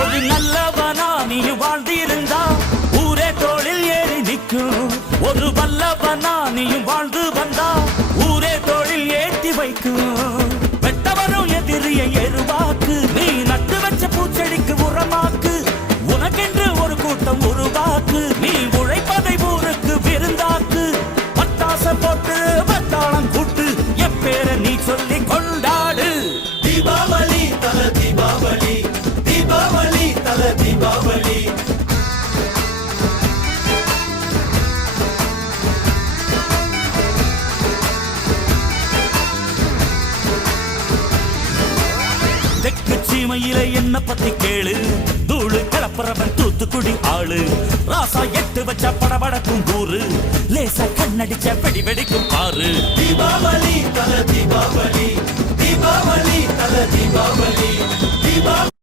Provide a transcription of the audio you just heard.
ஒரு நல்லவனா நீ வாழ்ந்திருந்தா ஊரே தோளில் ஏறி நிற்கும். ஒரு வல்லவனா நீயும் வாழ்ந்து வந்தா ஊரே தோளில் ஏற்றி வைக்கும். வெட்டவரும் எதிரியை எருவாக்கு, நீ நட்டு வச்ச பூச்செடிக்கு உரமாக்கு. உனக்கென்று ஒரு கூட்டம் உருவாக்கு, நீ உழைப்பதை ஊருக்கு விருந்தாக்கு. பட்டாச போட்டு பட்டாளம் கூட்டு எப்பேர நீ சொல்லி கொண்டாடு. தீபாவளி தல தீபாவளி, தீபாவளி தல தீபாவளி. தெற்கு சீமையில என்ன பத்தி கேளு, தூளு கிளப்புறவன் தூத்துக்குடி ஆளு. ராசா எட்டு வச்ச படபடக்கும் கூறு, லேசா கண்ணடிச்ச வெடி வெடிக்கும் பாரு. தீபாவளி தல தீபாவளி, தீபாவளி தல தீபாவளி, தீபாவளி.